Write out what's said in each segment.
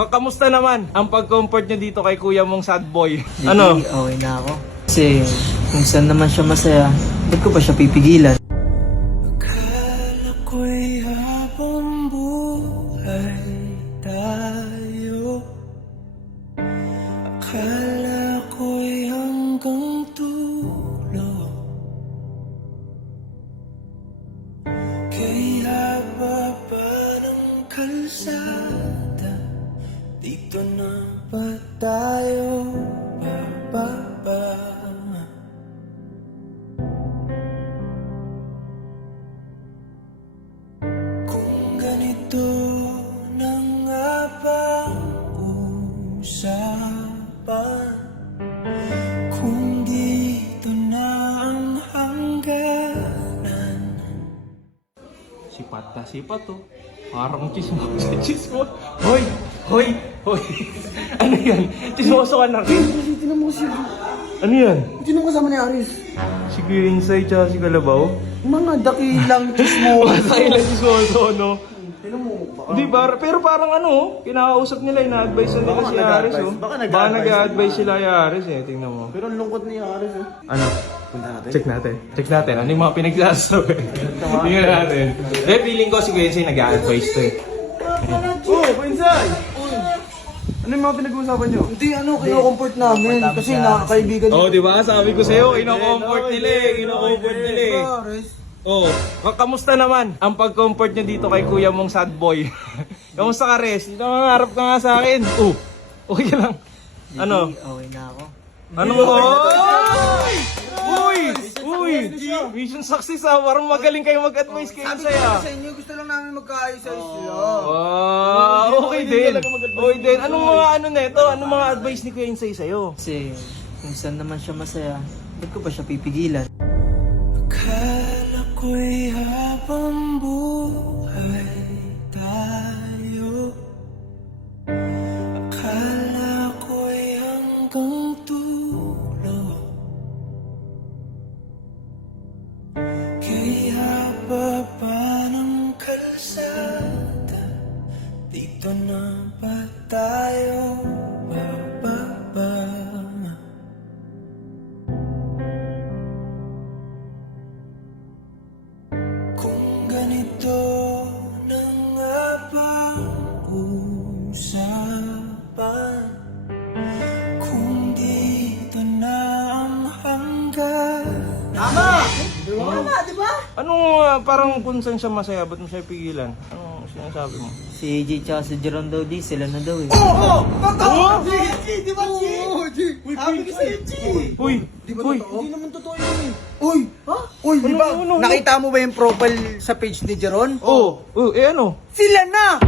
Kamusta naman ang pag-comfort nyo dito kay kuya mong sad boy? Ano? Okay na ako. Kasi kung saan naman siya masaya, ba't ko pa siya pipigilan? Akala ko'y habang buhay tayo. Akala ko'y hanggang dulo. Kaya baba ng kalsada, dito na ba tayo bababa? Kung ganito na nga ba usapan, kung dito na ang hangganan. Sipat na sipat oh. Parang chismoso. Hoy! Hoy! Hoy! Ano yan? Chismoso ka na rin? Tinan mo kasi. Ano yan? Tinan mo kasama ni Aris. Si Kuya Insay tsaka si Kalabaw? Mga dakilang chismo. Masaya lang chismoso, no? Tinan mo. Baka, Di ba? Pero parang ano, kinakausap nila, ina-advise na nila Baka si Aris, oh. nag-a-advise. Baka Baka nag-a-advise. nag-a-advise sila kay Aris, eh. Tingnan mo. pero ang lungkot ni Aris eh. Ano? Punta natin. Check natin. Check natin. Ano yung mga pinagsasabi? Tingnan natin. Eh, feeling ko si Kuya Insay nag-a-advise to, eh. Oh, Pinsay! Ano yung mga pinag-uusapan nyo? Hindi, kino-comfort namin. Kasi nakakaibigan Oh, di ba? Sabi ko sa'yo, kino-comfort nila, eh. Kino-comfort nila, eh. Aris. Oh, kamusta naman ang pag-comfort nyo dito kay kuya mong sad boy? Kamusta ka, Res? Nangangarap ka nga sa akin. Oh, okay lang. Ano? Okay na ako. Ano? Oy! Uy! Uy! Mission success ah. Parang magaling kayo mag-advise kayo Sabi ko sa'yo. sa inyo, gusto lang namin magkaayos-ayos sila. Okay din. Okay din. Anong mga ano neto? Anong mga advice ni Kuya Insay sa'yo? Kasi kung saan naman siya masaya, ba't ko pa siya pipigilan? Akala ko'y habang buhay tayo. Akala ko'y hanggang dulo. Kaya baba ng kalsada, dito na ba tayo bababa? Kung ganito na nga ba usapan, kung dito na ang hangganan. Anong parang kung saan siya masaya, ba't mo siya pigilan? Anong sinasabi mo? Si AJ tsaka si Jeron daw di, sila na daw eh. Totoo! G! Di ba G? Oo, G! Sabi ko sa'yo, G! Uy! Di ba Uy! totoo? Hindi naman totoo yun eh. Uy! Ha? Uy, di ba? Ano? Nakita mo ba yung profile sa page ni Jeron? Oh! Ano? Sila na!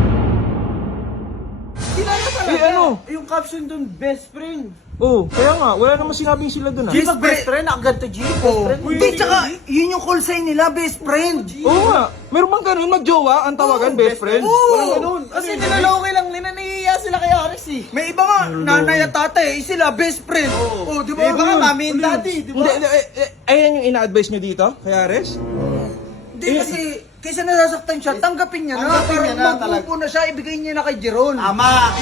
Sila na talaga! ano? Yung caption dun, best friend. Oh, kaya nga, wala namang sinabing sila dun ah. G, best friend? Nakaganto G? Hindi, tsaka yun yung call sign nila, best friend. Oo nga, meron bang ganun? Magjowa ang tawagan, best friend? Oo! Walang ganun. Kasi nilalaway lang nila, nahihiya sila kay Aris eh. May iba nga, nanay at tatay, sila best friend. Oo, di ba? May iba nga, mami and daddy, di ba? Hindi, ayan yung ina-advise nyo dito, kay Ares? Hindi kasi, kaysa nasasaktan siya, tanggapin niya na. Parang magpupo na siya, ibigay niya na kay Jeron. Ama!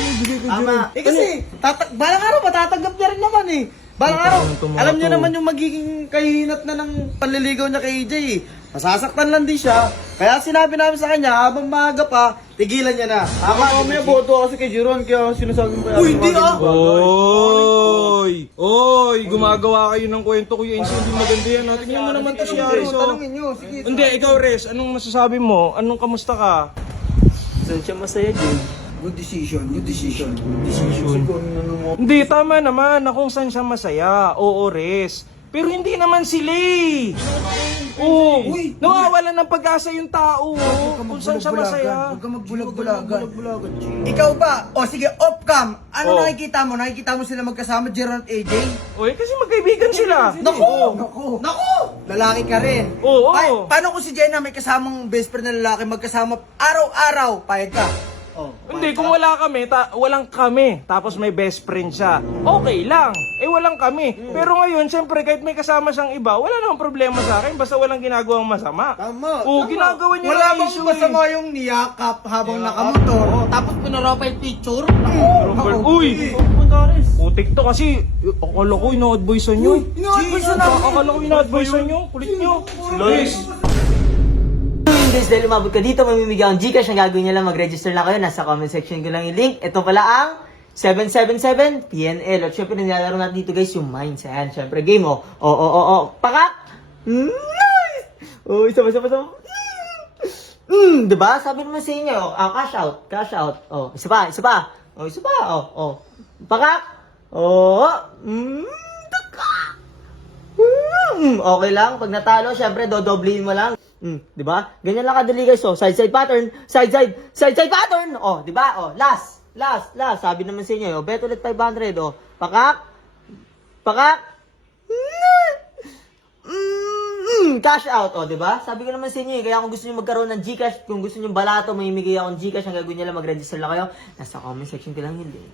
Ama! Eh kasi, balang araw, matatanggap niya rin naman eh. Balang araw, alam niya naman yung magiging kahinat na ng panliligaw niya kay AJ eh. Masasaktan lang din siya. Kaya sinabi namin sa kanya, habang maaga pa, tigilan niya na. Ama, mamaya boto kasi kay Jeron, kaya sinasabi mo pa. Uy, hindi ah! Oy, gumagawa kayo ng kwento, Kuya Insay, hindi maganda yan. Tingnan mo naman to si Ares, oh. Tanungin niyo, sige. Hindi, ikaw Res, anong masasabi mo? Anong kamusta ka? Saan siya masaya, Jay? Good decision, good decision. Good decision. Hindi, tama naman na kung saan siya masaya. Oo, Res. Pero hindi naman sila eh. Oo, nawawalan ng pag-asa yung tao. Kung saan siya masaya. Huwag ka magbulag-bulagan. Ikaw ba? O sige, off-cam. Ano Oh. nakikita mo? Nakikita mo sila magkasama, Jeron at AJ? Oy, kasi magkaibigan sila. Naku! Lalaki ka rin. Oo. Paano kung si Jenna may kasamang best friend na lalaki magkasama araw-araw? Payag ka. Hindi, kung wala kami, walang kami, tapos may best friend siya, okay lang. Eh, walang kami. Pero ngayon, syempre, kahit may kasama siyang iba, wala namang problema sa akin, basta walang ginagawang masama. Tama. Oo, ginagawa niya Wala lang bang issue masama yung niyakap habang nakamotor? Tapos pinoropa yung picture. Uy! Putik to kasi, akala ko ina-advise nyo. ina-advise na Akala ko ina-advise nyo. Kulit nyo. Lois! Guys, dahil umabot ka dito, mamimigay ang Gcash. Ang gagawin niya lang, mag-register lang kayo. Nasa comment section ko lang yung link. Ito pala ang 777 PNL. At syempre, nilalaro natin dito guys, yung Minds. Ayan, syempre, game oh. Pakak! Nice! Oh, isa. Diba? Sabi naman sa inyo, cash out. Oh, isa pa. Pakak! Okay lang. Pag natalo, syempre, dodoblihin mo lang. Di ba? Ganyan lang kadali guys. Oh, side pattern. Side pattern. Oh, di ba? Oh, last. Sabi naman sa inyo, bet ulit 500. Oh, pakak. Cash out. Oh, di ba? Sabi ko naman sa inyo, kaya kung gusto niyo magkaroon ng Gcash, kung gusto niyo balato, may himigay akong Gcash, ang gagawin niyo lang, mag-register lang kayo. Nasa comment section ko lang yun.